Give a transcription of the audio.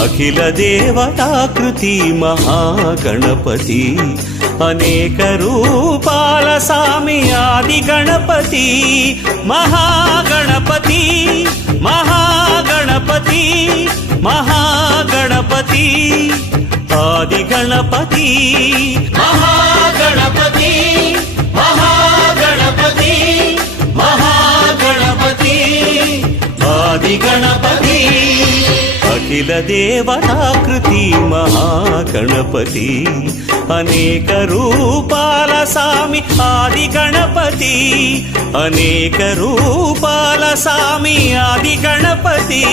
అఖిల దేవతాకృతి మహాగణపతి అనేక రూపాల సామి ఆది గణపతి మహాగణపతి మహాగణపతి మహాగణపతి ఆది గణపతి మహాగణపతి మహాగణపతి మహాగణపతి ఆది గణపతి అఖిల దేవతాకృతి మహాగణపతి అనేక రూపాల సామి ఆది గణపతి అనేక రూపాల సామి ఆది గణపతి